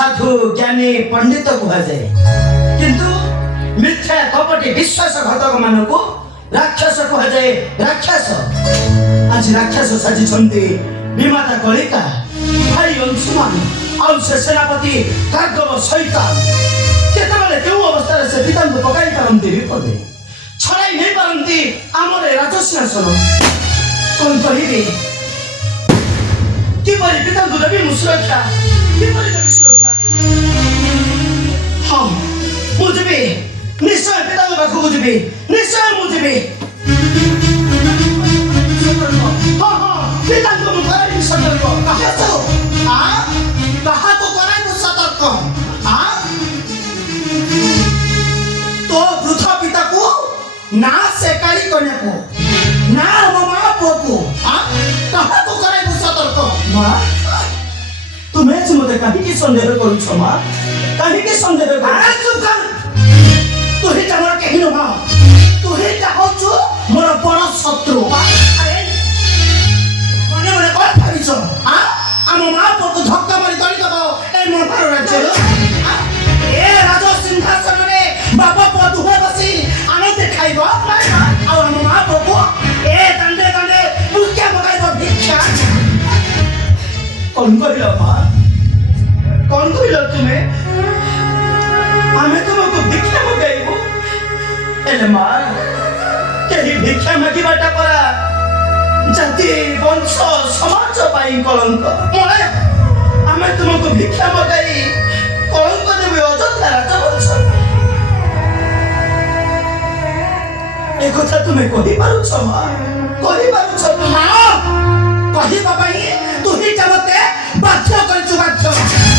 साधु ज्ञानी पंडित कहुए किंतु मिथ्या कपटी विश्वासघातक मान को राक्षस कहुए राक्षस आज राक्षस साजिछन्ति विमाता कलिका भाई अंशुमान आउ से सेनापति कार्गव शैतान केतबेले केउ अवस्था से पिता को पकाई पारंती विपदे छड़ाई नहीं पारंती आमर राजसिंहासन कौन कहिबे किपरि पिता को देवी सुरक्षा किपरि देवी सुरक्षा हाँ मुझे निश्चय पिता को पाखु बुझबी निश्चय मुझे हाँ हाँ पिता को मुखारी सतर्क कहा तो कहा को कराई को सतर्क तो वृथा पिता को ना से काली कन्या को ना मां को कहा को कराई को सतर्क मां तुम्हें से मते कहीं की संदेह करू छ मां कहीं की संदेह करू चुप कर तू ही जमर कहीं न तू ही चाहो छु मोर बड़ शत्रु मने मने कौन भाई छ आम मां को धक्का मारी तली दबो ए मोर राज्य ए राजा सिंहासन रे बाबा पद हुए बसी आनंद खाइबो आ आम मां को ए दंडे दंडे मुक्या मगाइबो भिक्षा कौन कहिलो मां कौन कहिलो तुम्हें हमें तुमको भिक्षा मगाइबो एले मां तेरी भिक्षा मागी बाटा परा जाति वंश समाज पाई कलंक मोरे हमें तुमको भिक्षा मगाई कलंक देबे अଯଥା राजवंश ए कथा तुम्हें कहि पारु छ मां कहि पारु छ मां कहि बाबाई तू ही जबते बाध्य कर छु बाध्य